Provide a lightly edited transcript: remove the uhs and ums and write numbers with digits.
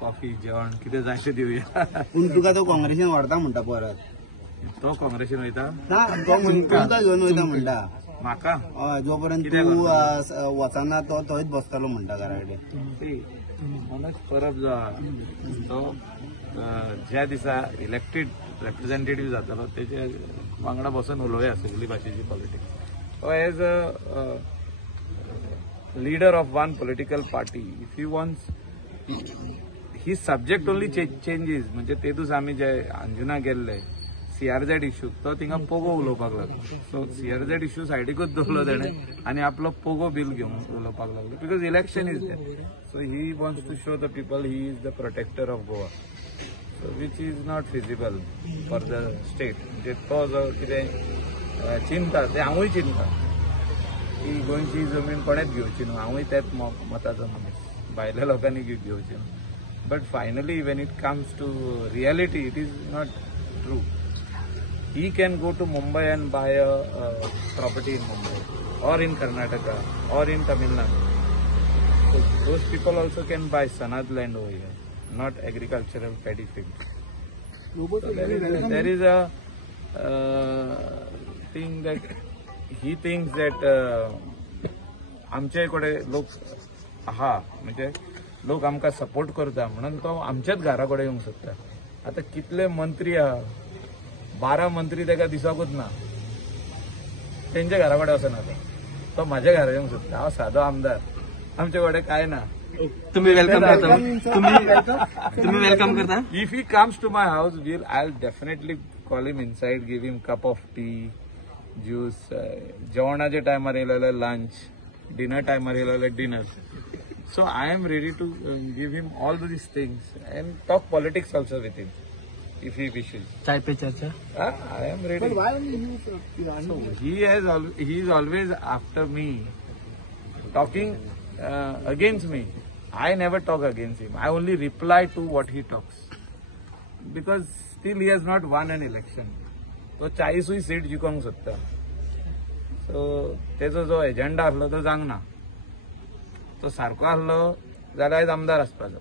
Coffee जेवण कितें जाय तें दिवया. पूण तुका तो काँग्रेसीन व्हरता म्हणटा परत. तो काँग्रेसीन वयता ना तो तुमकां घेवन वयता म्हणटा म्हाका. हय जोपर्यंत तूं वचना तो थंयच बसतलो म्हणटा घरा कडेन. मनोज परब जो आहा तो ज्या दिसा इलेक्टेड रिप्रेझेंटेटिव्ह जातलो तेजे वांगडा बसून उलोवया सगळी भाशेची politics. As a leader of one political party, if he wants, his subject only changes. म्हणजे ते दिस आम्ही जे अंजुना गेल्ले CRZ इश्यू तो थिंगा पोगो उलोवपाक लागलो. सो CRZ इश्यू सायडीकूच दवरलो तेणें आनी आपलो पोगो बिल घेवन उलोवपाक लागलो. Because election is there. So he wants to show the people he is the protector of Goa. So which is not feasible for the state. म्हणजे तो जो कितें चिंता ते हांवूय चिंता की गोंयची जमीन कोणेच घेवची न्हू. हांवूय त्याच मताचो मनीस. भायल्या लोकांनी घेवची न्हू. But finally when it comes to reality it is not true. He can go to Mumbai and buy a property in Mumbai or in Karnataka or in Tamil Nadu. So those people also can buy Sanad land over here, not agricultural paddy fields. So there is a thing that he thinks that आमचे कडेन लोक आहा म्हणजे लोक आमकां support करता म्हणून तो आमच्याच घरा कडेन येवंक सोदता. आतां कितले मंत्री आहा 12 मंत्री तेका दिसोकूच ना. तेंच्या घरा कडेन वचना तो म्हाज्या घरा येवंक सोदता. हांव सादो आमदार आमचे कडेन काय ना. तुम्ही वेलकम करता. तुम्ही वेलकम करता. If he comes to my house will I will definitely call him inside, give him cup of tea, juice. जेवणाच्या टायमार येयलो जाल्यार लंच, डिनर टायमार येयलो जाल्यार dinner. So I am ready to give him all these things and talk politics also with him if he wishes. चाय पे चर्चा. I am ready. But why only you? So he is always after me, talking against me. I never talk against him. I only reply to what he talks. Because still he has not won an election. तो 40 seat जिखोंक सोदता. So तेजो जो agenda आसलो तो जावंक ना. तो सारको आसलो जाल्यार आयज आमदार आसपाचो.